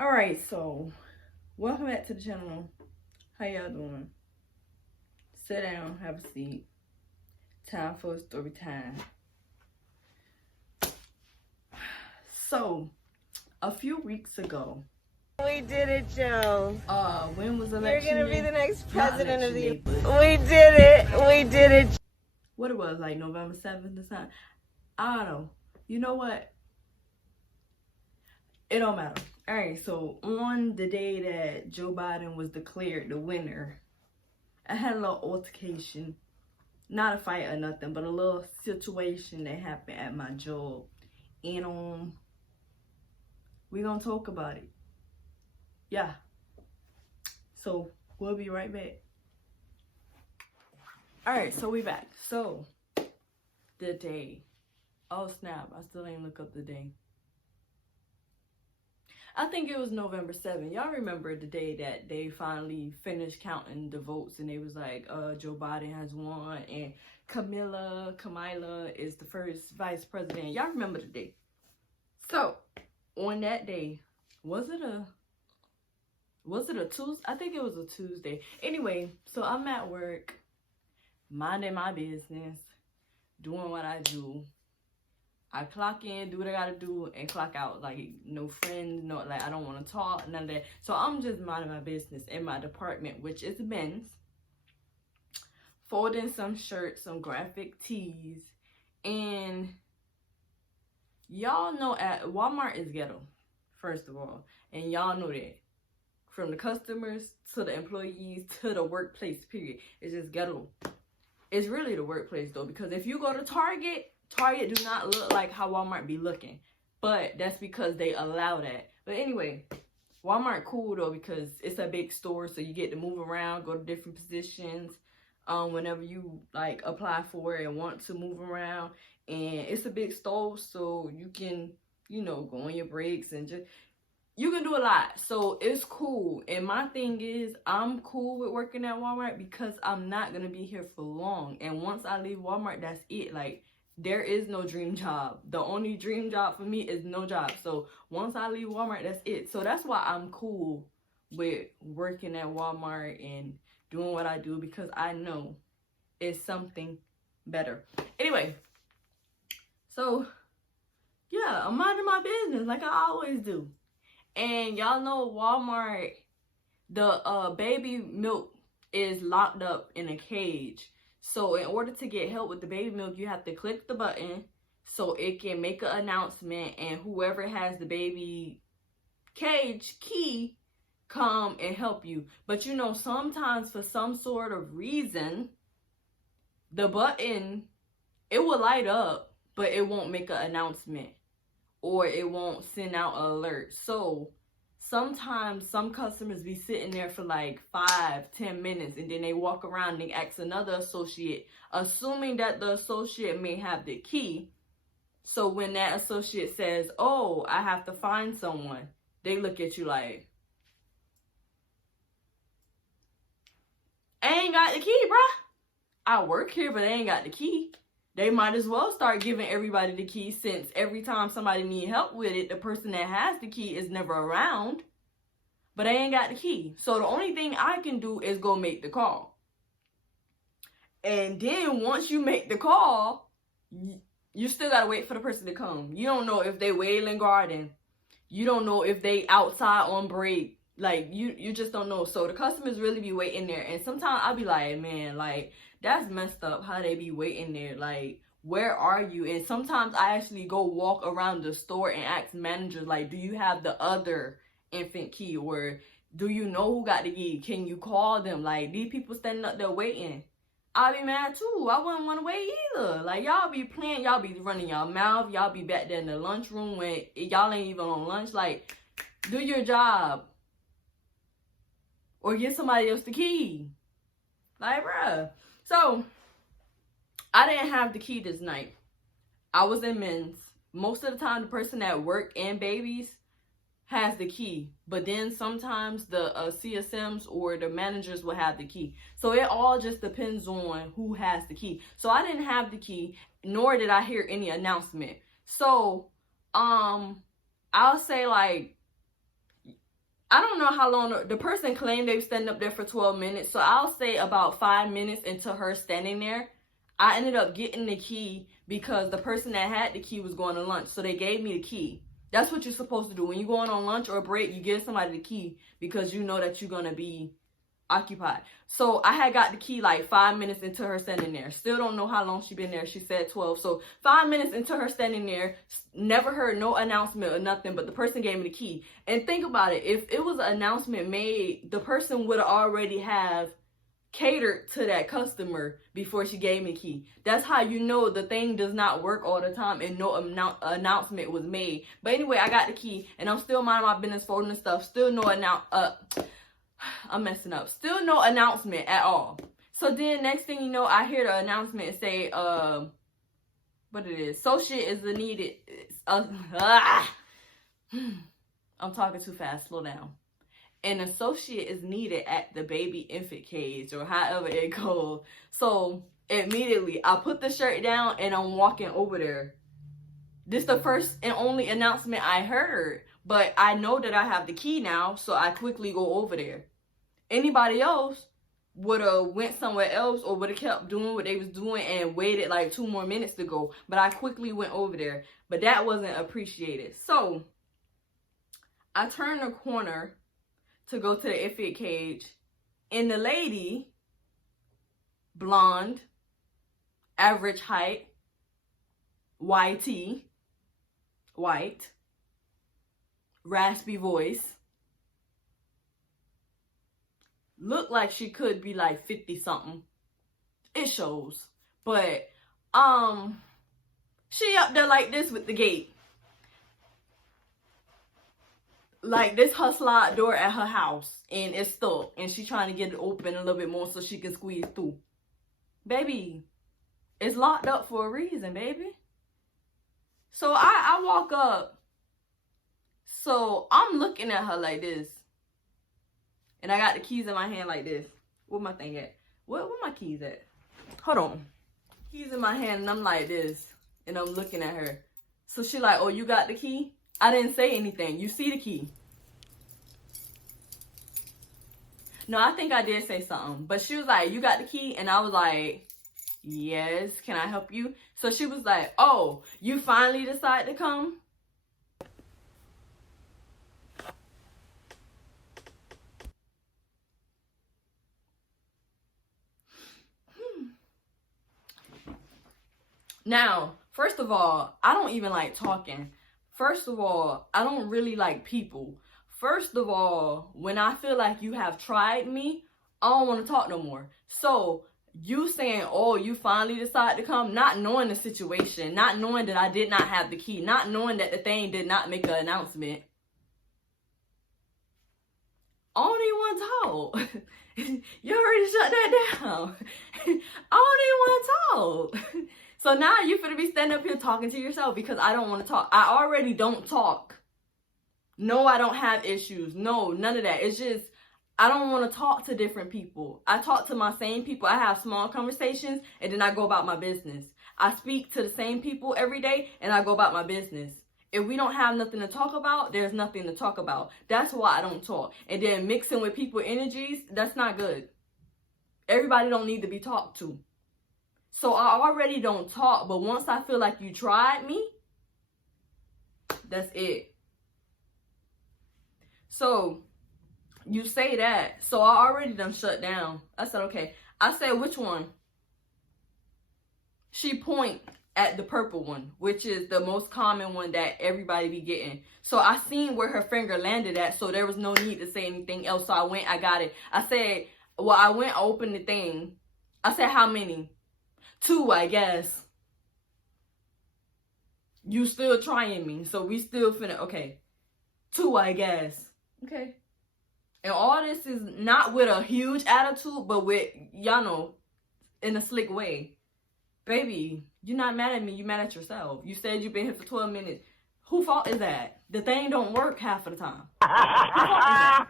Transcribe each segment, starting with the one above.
Alright, so welcome back to the channel. How y'all doing? Sit down, have a seat. Time for a story time. So, a few weeks ago, we did it, Joe. When was election You're gonna day? be the next president of the Day, We did it. We did it. What it was, like November 7th or something? I don't know. You know what? It don't matter. Alright, so on the day that Joe Biden was declared the winner, I had a little altercation. Not a fight or nothing, but a little situation that happened at my job. And we gonna talk about it. Yeah. So we'll be right back. Alright, so we back. So the day. Oh snap, I still ain't look up the day. I think it was November 7th. Y'all remember the day that they finally finished counting the votes and they was like, Joe Biden has won and Kamala is the first vice president. Y'all remember the day. So, on that day, was it a Tuesday? I think it was a Tuesday. Anyway, so I'm at work, minding my business, doing what I do. I clock in, do what I gotta do, and clock out. Like, no friends, no, like, I don't want to talk, none of that. So I'm just minding my business in my department, which is men's. Folding some shirts, some graphic tees. And y'all know at Walmart is ghetto, first of all. And y'all know that. From the customers to the employees to the workplace, period. It's just ghetto. It's really the workplace, though, because if you go to Target do not look like how Walmart be looking. But that's because they allow that. But anyway, Walmart cool, though, because it's a big store, so you get to move around, go to different positions whenever you, like, apply for it and want to move around. And it's a big store, so you can, you know, go on your breaks and just... You can do a lot, so it's cool. And my thing is, I'm cool with working at Walmart because I'm not going to be here for long. And once I leave Walmart, that's it. Like, there is no dream job. The only dream job for me is no job. So once I leave Walmart, that's it. So that's why I'm cool with working at Walmart and doing what I do, because I know it's something better. Anyway, so yeah, I'm minding my business like I always do. And y'all know Walmart, the baby milk is locked up in a cage. So in order to get help with the baby milk, you have to click the button so it can make an announcement, and whoever has the baby cage key come and help you. But you know, sometimes for some sort of reason, the button, it will light up, but it won't make an announcement, or it won't send out an alert. So sometimes some customers be sitting there for like 5-10 minutes, and then they walk around and they ask another associate, assuming that the associate may have the key. So when that associate says, oh, I have to find someone, they look at you like, I ain't got the key, bruh. I work here, but I ain't got the key. They might as well start giving everybody the key, since every time somebody need help with it, the person that has the key is never around. But I ain't got the key. So the only thing I can do is go make the call. And then once you make the call, you still got to wait for the person to come. You don't know if they wailing garden. You don't know if they outside on break. Like, you just don't know. So the customers really be waiting there. And sometimes I'll be like, man, like, that's messed up how they be waiting there. Like, where are you? And sometimes I actually go walk around the store and ask managers, like, do you have the other infant key? Or do you know who got the key? Can you call them? Like, these people standing up there waiting. I'll be mad too. I wouldn't want to wait either. Like, y'all be playing, y'all be running y'all mouth. Y'all be back there in the lunchroom when y'all ain't even on lunch. Like, do your job. Or get somebody else the key. Like, bruh. So, I didn't have the key this night. I was in men's. Most of the time, the person at work and babies has the key. But then sometimes the CSMs or the managers will have the key. So, it all just depends on who has the key. So, I didn't have the key, nor did I hear any announcement. So, I'll say, like, I don't know how long the person claimed they were standing up there for 12 minutes. So I'll say about 5 minutes into her standing there, I ended up getting the key because the person that had the key was going to lunch. So they gave me the key. That's what you're supposed to do. When you're going on lunch or a break, you give somebody the key because you know that you're going to be occupied. So I had got the key like 5 minutes into her standing there. Still don't know how long she been there. She said 12. So 5 minutes into her standing there, never heard no announcement or nothing, but the person gave me the key. And think about it. If it was an announcement made, the person would already have catered to that customer before she gave me the key. That's how you know the thing does not work all the time and no announcement was made. But anyway, I got the key and I'm still minding my business, folding and stuff. Still no I'm messing up. Still no announcement at all. So then next thing you know, I hear the announcement say, what it is, associate is needed. I'm talking too fast. Slow down. An associate is needed at the baby infant cage or however it goes. So immediately I put the shirt down and I'm walking over there. This is the first and only announcement I heard, but I know that I have the key now, so I quickly go over there. Anybody else would have went somewhere else or would have kept doing what they was doing and waited like 2 more minutes to go. But I quickly went over there, but that wasn't appreciated. So I turned the corner to go to the infant cage, and the lady, blonde, average height, white, raspy voice, looked like she could be like 50 something. It shows. But she up there like this with the gate. Like this her slide door at her house and it's stuck and she trying to get it open a little bit more so she can squeeze through. Baby, it's locked up for a reason, baby. So I walk up. So I'm looking at her like this. And I got the keys in my hand like this. Where my thing at? Where my keys at? Hold on. Keys in my hand and I'm like this. And I'm looking at her. So she like, oh, you got the key? I didn't say anything. You see the key. No, I think I did say something. But she was like, you got the key? And I was like, yes. Can I help you? So she was like, oh, you finally decided to come? Now, first of all, I don't even like talking. First of all, I don't really like people. First of all, when I feel like you have tried me, I don't want to talk no more. So, you saying, oh, you finally decided to come, not knowing the situation, not knowing that I did not have the key, not knowing that the thing did not make an announcement. I don't even want to talk. You already shut that down. I don't even want to talk. So now you finna be standing up here talking to yourself because I don't want to talk. I already don't talk. No, I don't have issues. No, none of that. It's just, I don't want to talk to different people. I talk to my same people. I have small conversations and then I go about my business. I speak to the same people every day and I go about my business. If we don't have nothing to talk about, there's nothing to talk about. That's why I don't talk. And then mixing with people's energies, that's not good. Everybody don't need to be talked to. So I already don't talk, but once I feel like you tried me, that's it. So you say that. So I already done shut down. I said, okay. I said, which one? She point at the purple one, which is the most common one that everybody be getting. So I seen where her finger landed at, so there was no need to say anything else. So I went, I got it. I said, well, I went, I opened the thing. I said, how many? 2, I guess. You still trying me, so we still finna, okay. 2, I guess. Okay. And all this is not with a huge attitude, but with, y'all know, in a slick way. Baby, you're not mad at me, you mad at yourself. You said you've been here for 12 minutes. Who fault is that? The thing don't work half of the time. Who fault is that?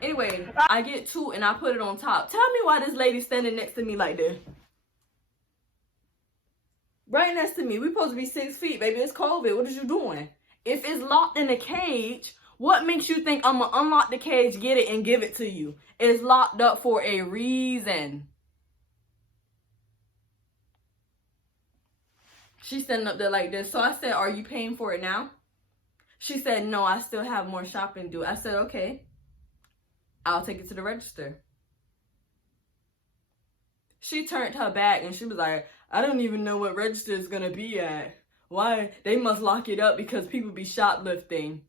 Anyway, I get 2 and I put it on top. Tell me why this lady standing next to me like this. Right next to me. We supposed to be 6 feet, baby. It's COVID. What is you doing? If it's locked in a cage, What makes you think I'm gonna unlock the cage, get it, and give it to you? It's locked up for a reason. She's standing up there like this. So I said, are you paying for it now? She said, no, I still have more shopping to do. I said, okay, I'll take it to the register. She turned her back and she was like, I don't even know what register it's gonna be at. Why? They must lock it up because people be shoplifting.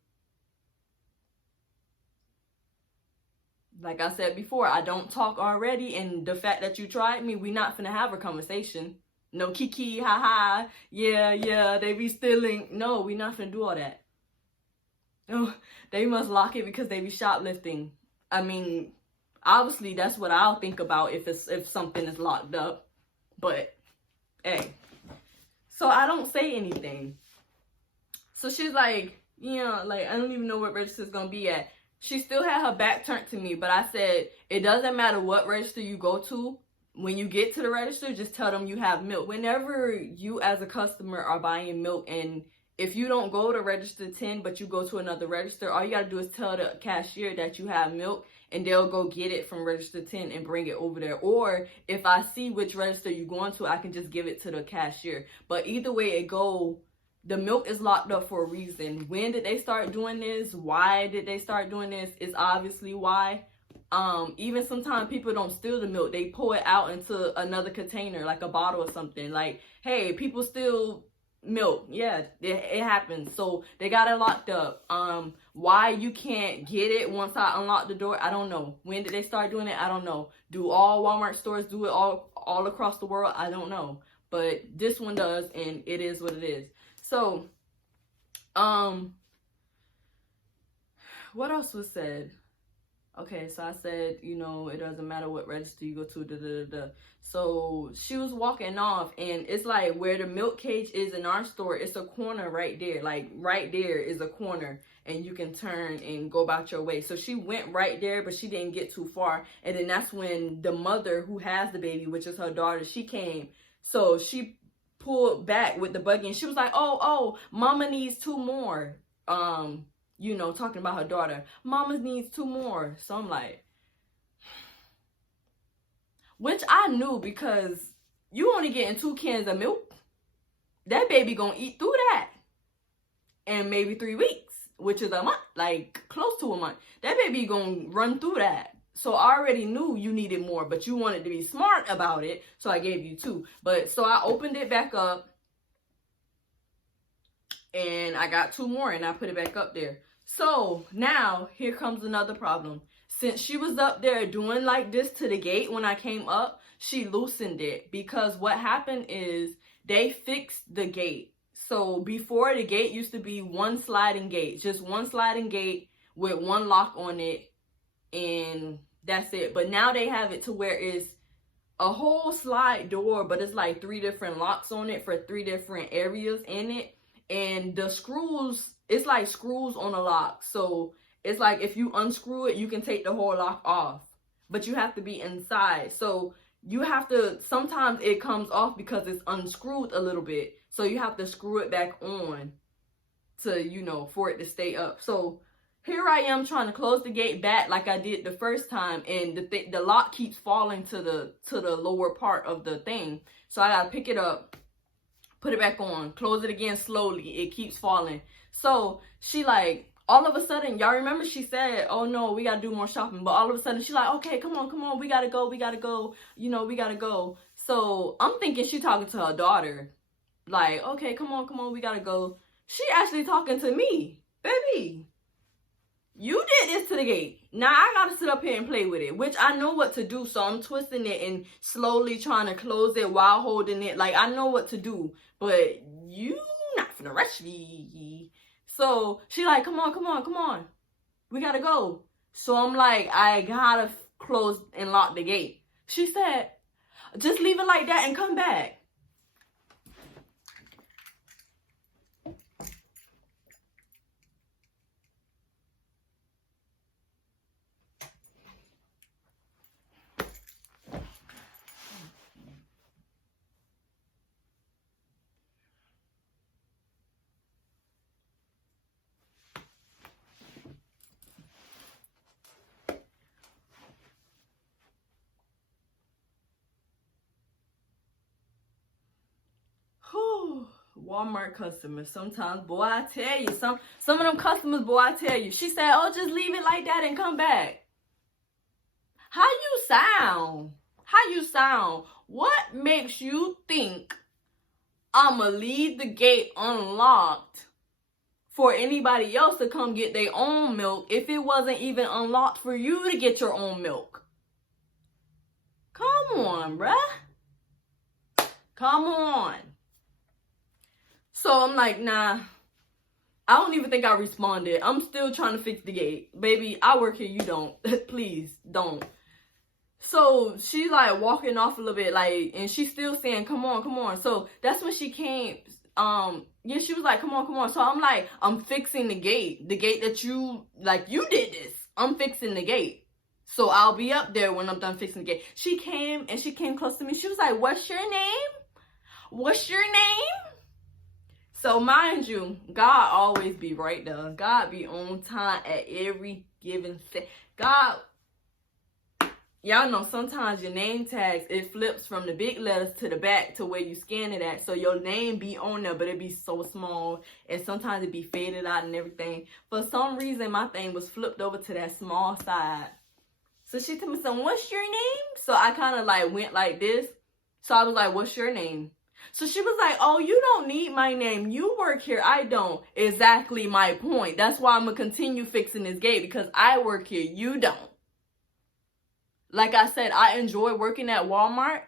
Like I said before, I don't talk already, and the fact that you tried me, we not finna have a conversation. No kiki, haha, yeah, they be stealing. No, we not finna do all that. Oh, they must lock it because they be shoplifting. I mean, obviously that's what I'll think about if something is locked up. But hey, so I don't say anything. So she's like, like, I don't even know what register it's gonna be at. She still had her back turned to me, but I said, it doesn't matter what register you go to. When you get to the register, just tell them you have milk. Whenever you as a customer are buying milk, and if you don't go to register 10, but you go to another register, all you got to do is tell the cashier that you have milk, and they'll go get it from register 10 and bring it over there. Or if I see which register you're going to, I can just give it to the cashier. But either way it go, the milk is locked up for a reason. When did they start doing this? Why did they start doing this? It's obviously why. Even sometimes people don't steal the milk. They pull it out into another container, like a bottle or something. Like, hey, people steal milk. Yeah, it happens. So they got it locked up. Why you can't get it once I unlock the door, I don't know. When did they start doing it? I don't know. Do all Walmart stores do it all across the world? I don't know. But this one does, and it is what it is. So, what else was said? Okay, so I said, it doesn't matter what register you go to, So she was walking off, and it's like where the milk cage is in our store, it's a corner right there. Like right there is a corner, and you can turn and go about your way. So she went right there, but she didn't get too far. And then that's when the mother who has the baby, which is her daughter, she came. So she pulled back with the buggy, and she was like, oh, mama needs 2 more. Talking about her daughter. Mama needs 2 more. So I'm like, which I knew, because you only getting 2 cans of milk. That baby gonna eat through that in maybe 3 weeks, which is a month, like close to a month. That baby gonna run through that. So I already knew you needed more, but you wanted to be smart about it, so I gave you 2. But so I opened it back up, and I got 2 more, and I put it back up there. So now here comes another problem. Since she was up there doing like this to the gate when I came up, she loosened it, because what happened is they fixed the gate. So before, the gate used to be one sliding gate, just one sliding gate with one lock on it, and that's it. But now they have it to where it's a whole slide door, but it's like 3 different locks on it for 3 different areas in it. And the screws, it's like screws on a lock. So it's like if you unscrew it, you can take the whole lock off, but you have to be inside. So you have to, sometimes it comes off because it's unscrewed a little bit. So you have to screw it back on to, for it to stay up. So here I am trying to close the gate back like I did the first time, and the lock keeps falling to the lower part of the thing. So I gotta pick it up, put it back on, close it again slowly. It keeps falling. So she like, all of a sudden, y'all remember she said, oh no, we gotta do more shopping. But all of a sudden she's like, okay, come on, we gotta go, we gotta go. So I'm thinking she talking to her daughter. Like, okay, come on, we gotta go. She actually talking to me. Baby, you did this to the gate. Now I gotta sit up here and play with it, which I know what to do. So I'm twisting it and slowly trying to close it while holding it. Like, I know what to do, but you not finna rush me. So she like, come on. We gotta go. So I'm like, I gotta close and lock the gate. She said, just leave it like that and come back. Walmart customers. Sometimes, boy, I tell you, some of them customers, boy, I tell you. She said, oh, just leave it like that and come back. How you sound? How you sound? What makes you think I'ma leave the gate unlocked for anybody else to come get their own milk if it wasn't even unlocked for you to get your own milk? Come on, bruh. Come on. So I'm like, nah. I don't even think I responded. I'm still trying to fix the gate. Baby, I work here, you don't. Please, don't. So she's like walking off a little bit, like, and she's still saying, come on, come on. So that's when she came. Yeah, she was like, come on, come on. So I'm like, I'm fixing the gate. The gate that you, like, you did this. I'm fixing the gate. So I'll be up there when I'm done fixing the gate. She came and she came close to me. She was like, what's your name? What's your name? So mind you, God always be right there. God be on time at every given second. God, y'all know sometimes your name tags, it flips from the big letters to the back to where you scan it at. So your name be on there, but it be so small. And sometimes it be faded out and everything. For some reason, my thing was flipped over to that small side. So she told me, so what's your name? So I kind of like went like this. So I was like, what's your name? So she was like, oh, you don't need my name. You work here. I don't. Exactly my point. That's why I'm going to continue fixing this gate, because I work here. You don't. Like I said, I enjoy working at Walmart.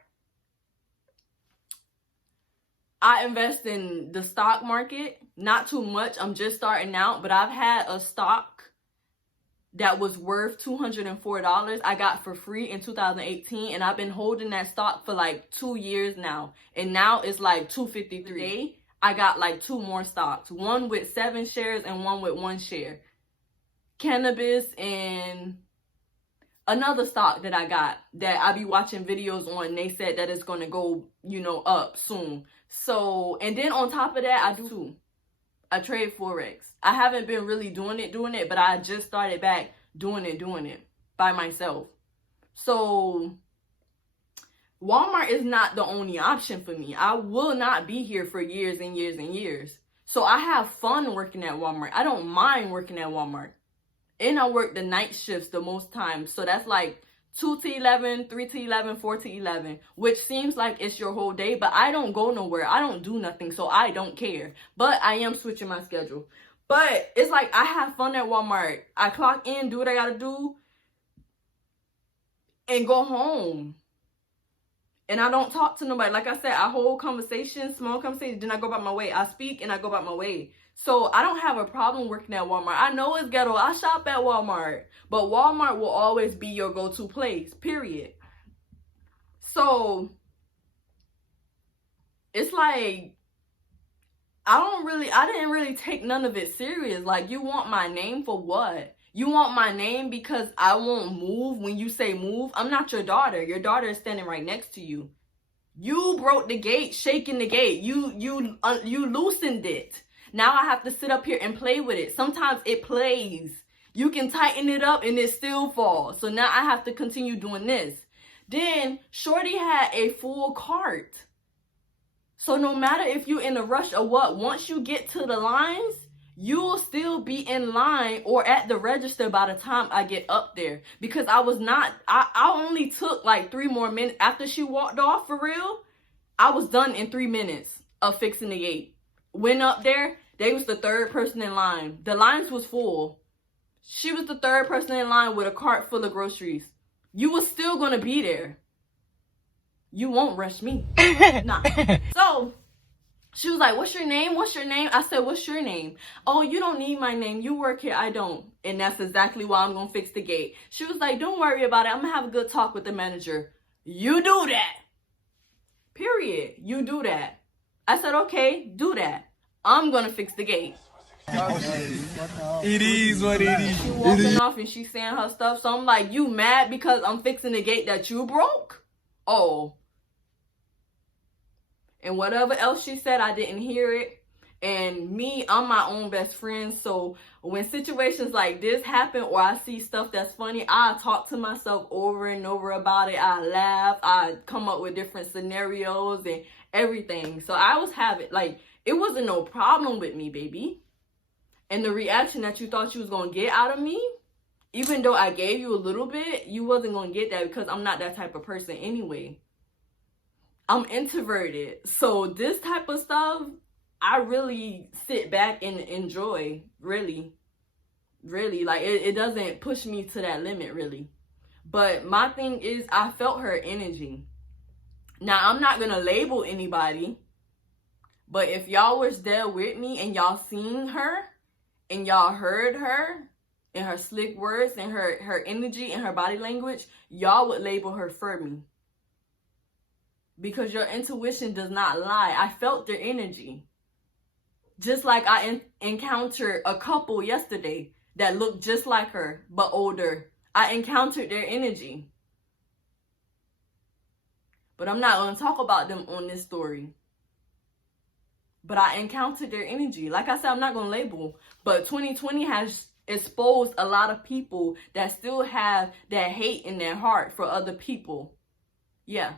I invest in the stock market. Not too much. I'm just starting out. But I've had a stock that was worth $204 I got for free in 2018, and I've been holding that stock for like 2 years now, and now it's like $253. Today I got like 2 more stocks, one with 7 shares and one with 1 share. Cannabis and another stock that I got that I be watching videos on, they said that it's gonna go, you know, up soon. So, and then on top of that, I trade Forex. I haven't been really doing it, but I just started back doing it by myself. So Walmart is not the only option for me. I will not be here for years and years and years. So I have fun working at Walmart. I don't mind working at Walmart. And I work the night shifts the most times. So that's like 2 to 11, 3 to 11, 4 to 11, which seems like it's your whole day, but I don't go nowhere. I don't do nothing, so I don't care. But I am switching my schedule. But it's like I have fun at Walmart. I clock in, do what I gotta do, and go home. And I don't talk to nobody. Like I said, I hold conversations, small conversations, then I go about my way. I speak and I go about my way. So I don't have a problem working at Walmart. I know it's ghetto. I shop at Walmart. But Walmart will always be your go-to place, period. So it's like, I didn't really take none of it serious. Like, you want my name for what? You want my name because I won't move when you say move? I'm not your daughter. Your daughter is standing right next to you. You broke the gate, shaking the gate. You loosened it. Now I have to sit up here and play with it. Sometimes it plays. You can tighten it up and it still falls. So now I have to continue doing this. Then Shorty had a full cart. So no matter if you're in a rush or what, once you get to the lines, you'll still be in line or at the register by the time I get up there. Because I only took like 3 more minutes. After she walked off, for real, I was done in 3 minutes of fixing the gate. Went up there, they was the 3rd person in line. The lines was full. She was the 3rd person in line with a cart full of groceries. You was still gonna be there. You won't rush me. Nah. So she was like, what's your name? What's your name? I said, what's your name? Oh, you don't need my name. You work here. I don't. And that's exactly why I'm going to fix the gate. She was like, don't worry about it. I'm going to have a good talk with the manager. You do that. Period. You do that. I said, okay, do that. I'm going to fix the gate. It is what it is. She walking off and she's saying her stuff. So I'm like, you mad because I'm fixing the gate that you broke? Oh. And whatever else she said, I didn't hear it. And me, I'm my own best friend. So when situations like this happen or I see stuff that's funny, I talk to myself over and over about it. I laugh. I come up with different scenarios and everything. So I was having, like, It wasn't no problem with me, baby. And the reaction that you thought you was going to get out of me, even though I gave you a little bit, you wasn't going to get that because I'm not that type of person anyway. I'm introverted. So this type of stuff, I really sit back and enjoy, really. Really, like, it doesn't push me to that limit, really. But my thing is, I felt her energy. Now, I'm not going to label anybody, but if y'all was there with me and y'all seen her, and y'all heard her, and her slick words, and her energy, and her body language, y'all would label her for me. Because your intuition does not lie. I felt their energy. Just like I encountered a couple yesterday that looked just like her, but older. I encountered their energy. But I'm not going to talk about them on this story. But I encountered their energy. Like I said, I'm not going to label. But 2020 has exposed a lot of people that still have that hate in their heart for other people. Yeah.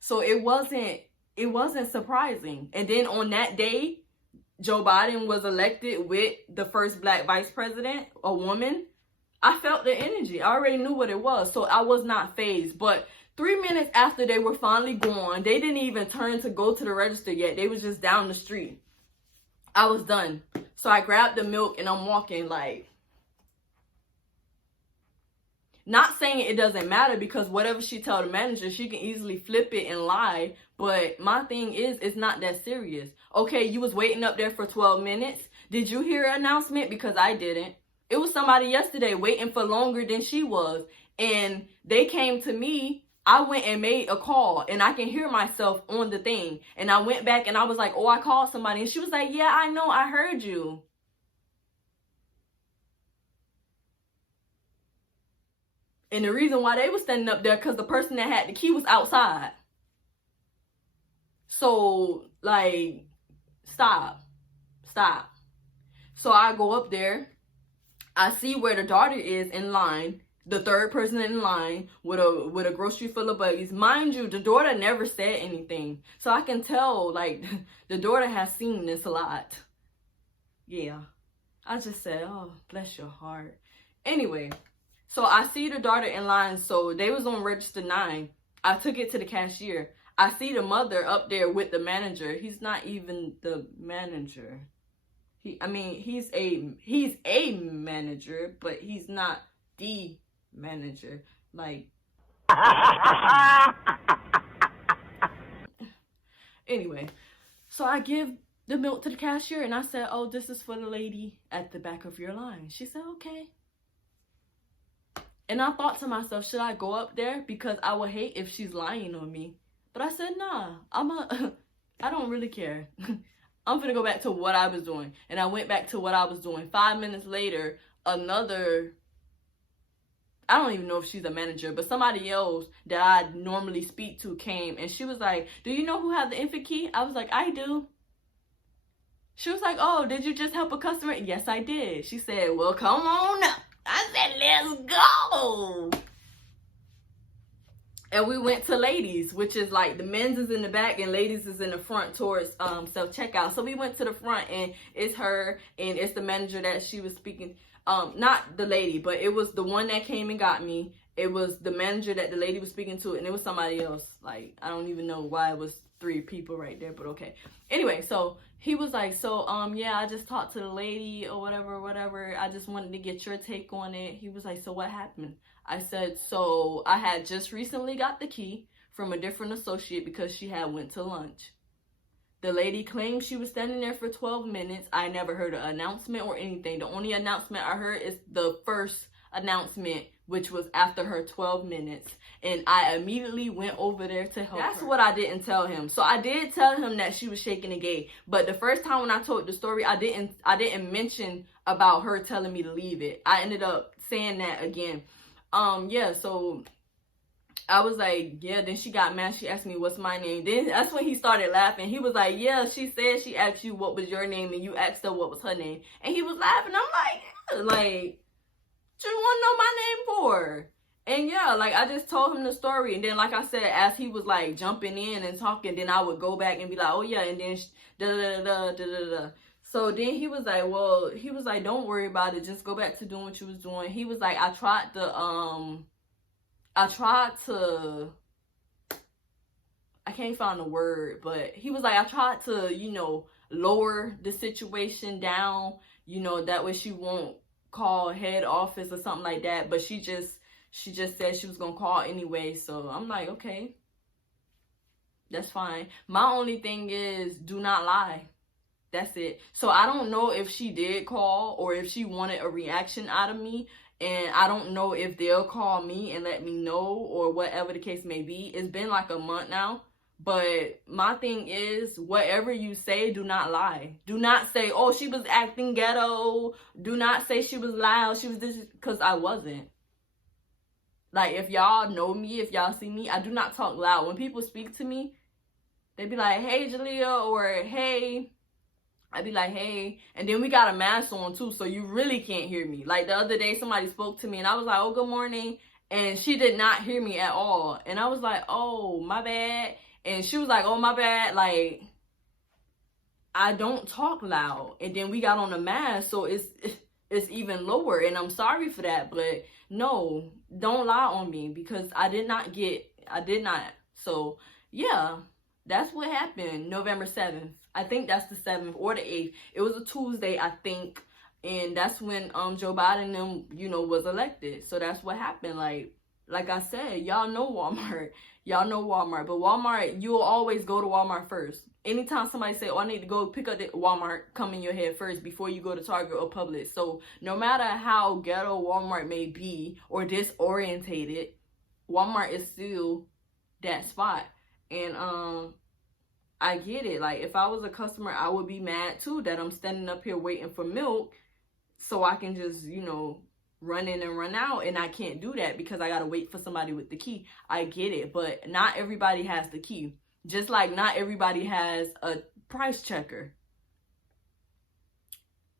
So it wasn't surprising. And then on that day, Joe Biden was elected with the first black vice president, a woman. I felt the energy. I already knew what it was. So I was not fazed. But 3 minutes after they were finally gone, they didn't even turn to go to the register yet. They was just down the street. I was done. So I grabbed the milk and I'm walking, like, not saying it doesn't matter, because whatever she tell the manager, she can easily flip it and lie. But my thing is, it's not that serious. Okay, you was waiting up there for 12 minutes. Did you hear an announcement? Because I didn't. It was somebody yesterday waiting for longer than she was. And they came to me. I went and made a call, and I can hear myself on the thing. And I went back and I was like, oh, I called somebody. And she was like, yeah, I know, I heard you. And the reason why they was standing up there, because the person that had the key was outside. So, like, stop. So I go up there. I see where the daughter is in line, the third person in line with a grocery full of buggies. Mind you, the daughter never said anything. So I can tell, like, the daughter has seen this a lot. Yeah. I just said, oh, bless your heart. Anyway. So I see the daughter in line. So they was on register 9. I took it to the cashier. I see the mother up there with the manager. He's not even the manager. He's a manager, but he's not the manager. Like, anyway. So I give the milk to the cashier and I said, oh, this is for the lady at the back of your line. She said, okay. And I thought to myself, should I go up there? Because I would hate if she's lying on me. But I said, nah, I don't really care. I'm gonna go back to what I was doing. And I went back to what I was doing. 5 minutes later, another, I don't even know if she's a manager, but somebody else that I normally speak to came. And she was like, do you know who has the infant key? I was like, I do. She was like, oh, did you just help a customer? Yes, I did. She said, well, come on up. I said, let's go. And we went to ladies, which is like the men's is in the back and ladies is in the front towards self-checkout. So we went to the front and it's her and it's the manager that she was speaking. Not the lady, but it was the one that came and got me. It was the manager that the lady was speaking to, and it was somebody else. Like, I don't even know why it was 3 people right there, but okay. Anyway, so he was like, so, yeah, I just talked to the lady or whatever. I just wanted to get your take on it. He was like, so what happened? I said, so I had just recently got the key from a different associate because she had went to lunch. The lady claimed she was standing there for 12 minutes. I never heard an announcement or anything. The only announcement I heard is the first announcement, which was after her 12 minutes. And I immediately went over there to help her. That's what I didn't tell him. So I did tell him that she was shaking the gate. But the first time when I told the story, I didn't mention about her telling me to leave it. I ended up saying that again. Yeah, so I was like, yeah, then she got mad. She asked me, what's my name? Then that's when he started laughing. He was like, yeah, she said she asked you what was your name and you asked her what was her name. And he was laughing. I'm like, what you want to know my name for? And yeah, like, I just told him the story. And then, like I said, as he was like jumping in and talking, then I would go back and be like, oh yeah. And then da. So then he was like, don't worry about it. Just go back to doing what you was doing. He was like, I tried to, I can't find the word, but he was like, I tried to, you know, lower the situation down, you know, that way she won't call head office or something like that. But she just said she was gonna call anyway. So I'm like, okay, that's fine. My only thing is, do not lie. That's it. So I don't know if she did call or if she wanted a reaction out of me. And I don't know if they'll call me and let me know or whatever the case may be. It's been like a month now. But my thing is, whatever you say, do not lie. Do not say, oh, she was acting ghetto. Do not say she was loud. She was this, because I wasn't. Like, if y'all know me, if y'all see me, I do not talk loud. When people speak to me, they be like, hey, Jalea, or hey. I be like, hey. And then we got a mask on, too, so you really can't hear me. Like, the other day, somebody spoke to me, and I was like, oh, good morning. And she did not hear me at all. And I was like, oh, my bad. And she was like, oh, my bad. Like, I don't talk loud. And then we got on a mask, so it's even lower. And I'm sorry for that. But no, don't lie on me, because I did not. So, yeah, that's what happened November 7th. I think that's the 7th or the 8th. It was a Tuesday, I think. And that's when Joe Biden, you know, was elected. So that's what happened. Like I said, y'all know Walmart. Y'all know Walmart. But Walmart, you'll always go to Walmart first. Anytime somebody say, oh, I need to go pick up the Walmart, come in your head first before you go to Target or Publix. So no matter how ghetto Walmart may be or disorientated, Walmart is still that spot. And I get it. Like, if I was a customer, I would be mad too that I'm standing up here waiting for milk so I can just, you know, run in and run out, and I can't do that because I gotta wait for somebody with the key. I get it, but not everybody has the key. Just like not everybody has a price checker.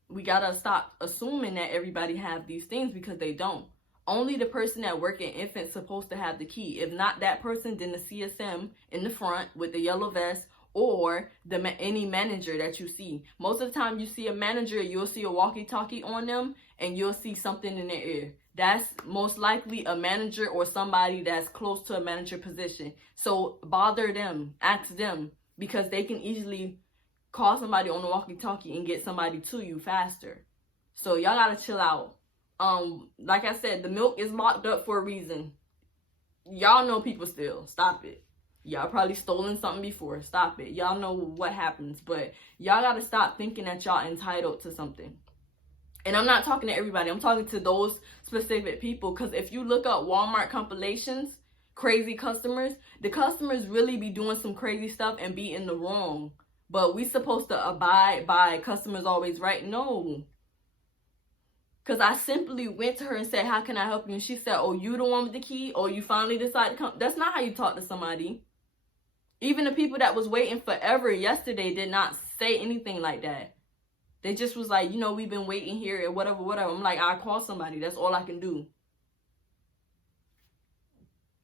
We gotta stop assuming that everybody have these things, because they don't. Only the person that work in infants supposed to have the key. If not that person, then the CSM in the front with the yellow vest, or any manager that you see. Most of the time you see a manager, you'll see a walkie-talkie on them, and you'll see something in their ear. That's most likely a manager or somebody that's close to a manager position. So bother them, ask them, because they can easily call somebody on the walkie-talkie and get somebody to you faster. So y'all gotta chill out. Like I said, the milk is locked up for a reason. Y'all know people steal. Stop it. Y'all probably stolen something before. Stop it. Y'all know what happens. But y'all got to stop thinking that y'all entitled to something. And I'm not talking to everybody. I'm talking to those specific people. Because if you look up Walmart compilations, crazy customers, the customers really be doing some crazy stuff and be in the wrong. But we supposed to abide by customers always right? No. Because I simply went to her and said, how can I help you? And she said, oh, you the one with the key? Oh, you finally decided to come? That's not how you talk to somebody. Even the people that was waiting forever yesterday did not say anything like that. They just was like, you know, we've been waiting here and whatever. I'm like, I'll call somebody. That's all I can do.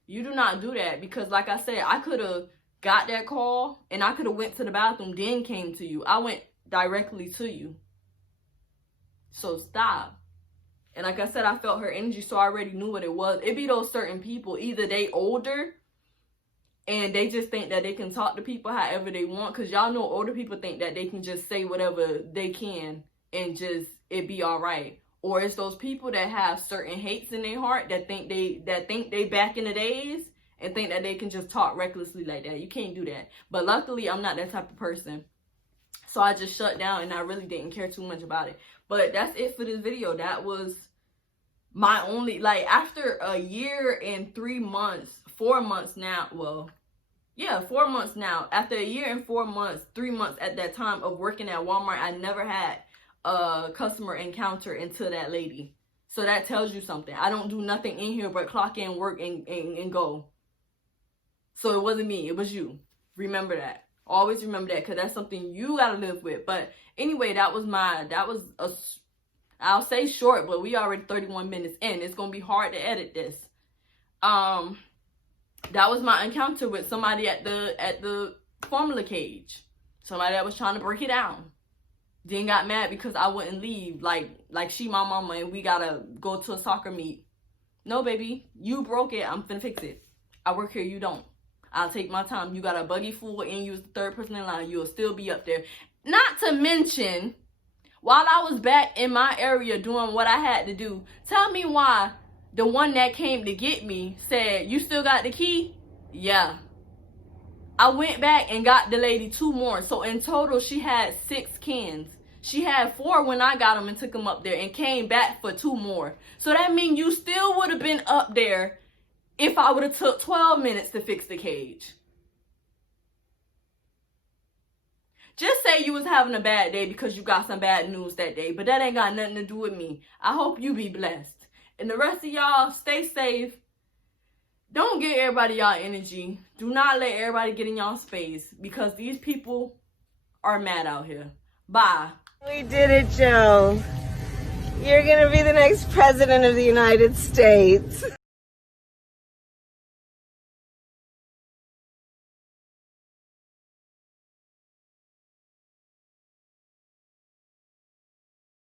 You do not do that, because like I said, I could have got that call and I could have went to the bathroom, then came to you. I went directly to you. So stop. And like I said, I felt her energy, so I already knew what it was. It be those certain people, either they older and they just think that they can talk to people however they want. Because y'all know older people think that they can just say whatever they can and just it be all right. Or it's those people that have certain hates in their heart that think they back in the days and think that they can just talk recklessly like that. You can't do that. But luckily, I'm not that type of person. So I just shut down and I really didn't care too much about it. But that's it for this video. That was my only, like, after a year and 3 months, 4 months now, well, yeah, 4 months now. After a year and 4 months, 3 months at that time of working at Walmart, I never had a customer encounter until that lady. So that tells you something. I don't do nothing in here but clock in, work, and go. So it wasn't me. It was you. Remember that. Always remember that, because that's something you got to live with. But anyway, I'll say short, but we already 31 minutes in. It's going to be hard to edit this. That was my encounter with somebody at the formula cage. Somebody that was trying to break it down. Then got mad because I wouldn't leave. Like she my mama and we gotta go to a soccer meet. No, baby. You broke it. I'm finna fix it. I work here. You don't. I'll take my time. You got a buggy full and you was the third person in line. You'll still be up there. Not to mention, while I was back in my area doing what I had to do, tell me why the one that came to get me said, you still got the key? Yeah. I went back and got the lady 2 more. So in total, she had 6 cans. She had 4 when I got them and took them up there and came back for 2 more. So that means you still would have been up there if I would have took 12 minutes to fix the cage. Just say you was having a bad day because you got some bad news that day. But that ain't got nothing to do with me. I hope you be blessed. And the rest of y'all, stay safe. Don't get everybody y'all energy. Do not let everybody get in y'all space. Because these people are mad out here. Bye. We did it, Joe. You're gonna be the next president of the United States.